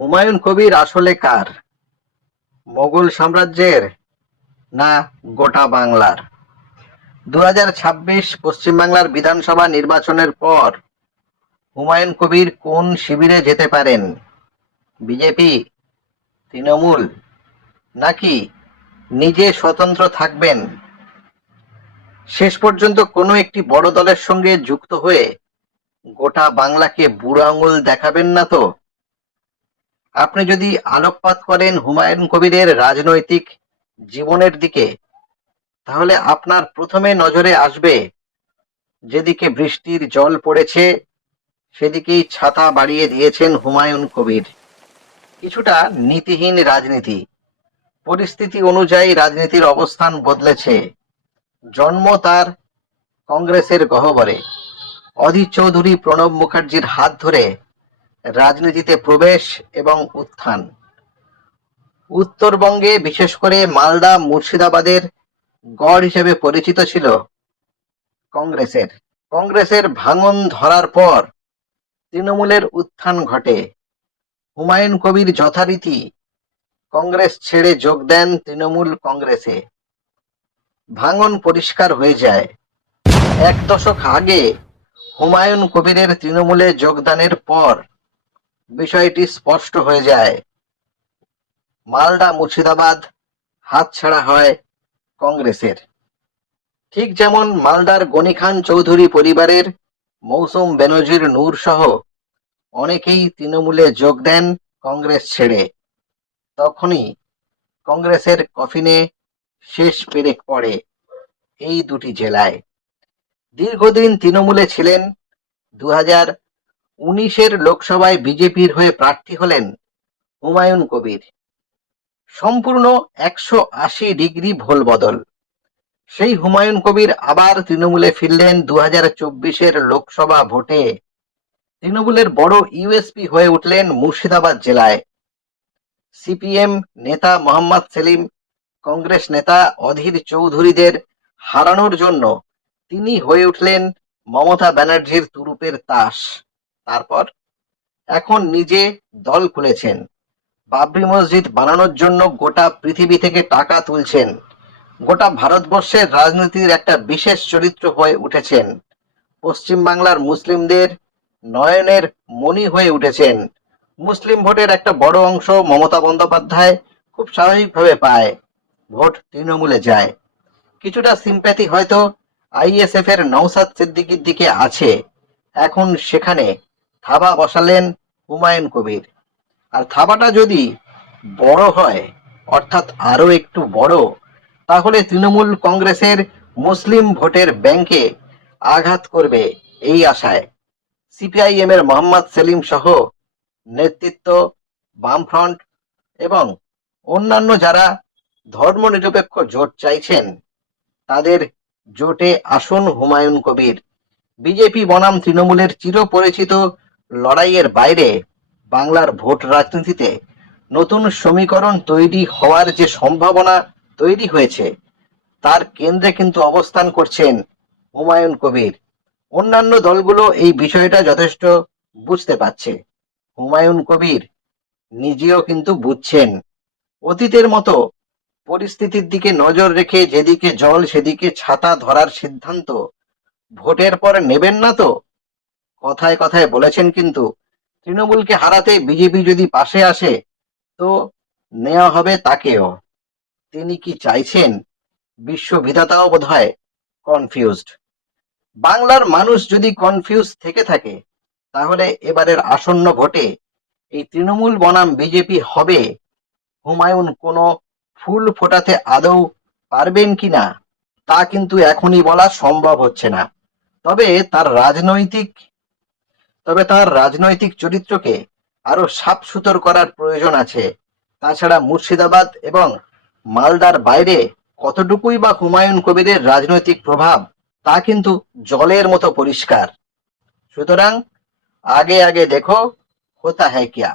হুমায়ুন কবির আসলে কার? মোগল সাম্রাজ্যের না গোটা বাংলার? 2026 পশ্চিমবাংলার বিধানসভা নির্বাচনের পর হুমায়ুন কবির কোন শিবিরে যেতে পারেন? বিজেপি, তৃণমূল, নাকি নিজে স্বতন্ত্র থাকবেন? শেষ পর্যন্ত কোনো একটি বড় দলের সঙ্গে যুক্ত হয়ে গোটা বাংলাকে বুড়ো আঙুল দেখাবেন না তো? আপনি যদি আলোকপাত করেন হুমায়ুন কবিরের রাজনৈতিক জীবনের দিকে, তাহলে আপনার প্রথমে নজরে আসবে যেদিকে বৃষ্টির জল পড়েছে সেদিকেই ছাতা বাড়িয়ে দিয়েছেন হুমায়ুন কবির। কিছুটা নীতিহীন রাজনীতি, পরিস্থিতি অনুযায়ী রাজনীতির অবস্থান বদলেছে। জন্ম তার কংগ্রেসের গহ্বরে, অধীর চৌধুরী প্রণব মুখার্জির হাত ধরে রাজনীতিতে প্রবেশ এবং উত্থান। উত্তরবঙ্গে বিশেষ করে মালদা মুর্শিদাবাদের গড় হিসেবে পরিচিত ছিল কংগ্রেসের। কংগ্রেসের ভাঙন ধরার পর তৃণমূলের উত্থান ঘটে। হুমায়ুন কবির যথারীতি কংগ্রেস ছেড়ে যোগ দেন তৃণমূল কংগ্রেসে। ভাঙন পরিষ্কার হয়ে যায়। এক দশক আগে হুমায়ুন কবিরের তৃণমূলে যোগদানের পর বিষয়টি স্পষ্ট হয়ে যায়। মালদা মুর্শিদাবাদ হাতছাড়া হয় কংগ্রেসের। ঠিক যেমন মালদার গনি খান চৌধুরী পরিবারের মৌসুম বেনজির নূর সহ অনেকেই তৃণমূলে যোগ দেন কংগ্রেস ছেড়ে। তখনই কংগ্রেসের কফিনে শেষ পেরেক পড়ে এই দুটি জেলায়। দীর্ঘদিন তৃণমূলে ছিলেন। 2019-এর লোকসভায় বিজেপির হয়ে প্রার্থী হলেন হুমায়ুন কবির। সম্পূর্ণ 180 ডিগ্রি ভোল বদল। সেই হুমায়ুন কবির আবার তৃণমূলে ফিরলেন 2024-এর লোকসভা ভোটে। তৃণমূলের বড় ইউএসপি হয়ে উঠলেন মুর্শিদাবাদ জেলায়। সিপিএম নেতা মোহাম্মদ সেলিম, কংগ্রেস নেতা অধীর চৌধুরীদের হারানোর জন্য তিনি হয়ে উঠলেন মমতা ব্যানার্জির তুরুপের তাস। তারপর এখন নিজে দল খুলেছেন। বাবরি মসজিদ বানানোর জন্য গোটা পৃথিবী থেকে টাকা তুলছেন। গোটা ভারতবর্ষের রাজনীতির একটা বিশেষ চরিত্র হয়ে উঠেছেন। পশ্চিমবাংলার মুসলিমদের নয়নের মণি হয়ে উঠেছেন। মুসলিম ভোটের একটা বড় অংশ মমতা বন্দ্যোপাধ্যায় খুব স্বাভাবিকভাবে পায়। ভোট তৃণমূলে যায়। কিছুটা সিম্প্যাথি হয়তো আইএসএফ এর নওশাদ সিদ্দিকীর দিকে আছে। এখন সেখানে থাবা বসালেন হুমায়ুন কবির। আর থাবাটা যদি বড় হয়, অর্থাৎ আরো একটু বড়, তাহলে তৃণমূল কংগ্রেসের মুসলিম ভোটের ব্যাংকে আঘাত করবে এই আশায় সিপিআইএম এর মোহাম্মদ সেলিম সহ নেতৃত্ব, বামফ্রন্ট এবং অন্যান্য যারা ধর্মনিরপেক্ষ জোট চাইছেন, তাদের জোটে আসুন হুমায়ুন কবির। বিজেপি বনাম তৃণমূলের চিরপরিচিত লড়াইয়ের বাইরে বাংলার ভোট রাজনীতিতে নতুন সমীকরণ তৈরি হওয়ার যে সম্ভাবনা তৈরি হয়েছে, তার কেন্দ্রে কিন্তু অবস্থান করছেন হুমায়ুন কবির। অন্যান্য দলগুলো এই বিষয়টা যথেষ্ট বুঝতে পারছে। হুমায়ুন কবির নিজেও কিন্তু বুঝছেন। অতীতের মতো পরিস্থিতির দিকে নজর রেখে যেদিকে জল সেদিকে ছাতা ধরার সিদ্ধান্ত ভোটের পর নেবেন না তো? কথায় কথায় বলেছেন কিন্তু তৃণমূলকে হারাতে বিজেপি যদি পাশে আসে তো নেওয়া হবে তাকেও। তিনি কি চাইছেন? বিশ্ববিধাতাও বোধহয় কনফিউজড। বাংলার মানুষ যদি কনফিউজ থেকে থাকে, তাহলে এবারের আসন্ন ভোটে এই তৃণমূল বনাম বিজেপি হবে, হুমায়ুন কোনো ফুল ফোটাতে আদৌ পারবেন কিনা তা কিন্তু এখনই বলা সম্ভব হচ্ছে না। তবে তার রাজনৈতিক চরিত্রকে আরো সাফ সুতর করার প্রয়োজন আছে। তাছাড়া মুর্শিদাবাদ এবং মালদার বাইরে কতটুকুই বা হুমায়ুন কবিরের রাজনৈতিক প্রভাব, তা কিন্তু জলের মতো পরিষ্কার। সুতরাং আগে আগে দেখো হোতা হ্যায় কিয়া।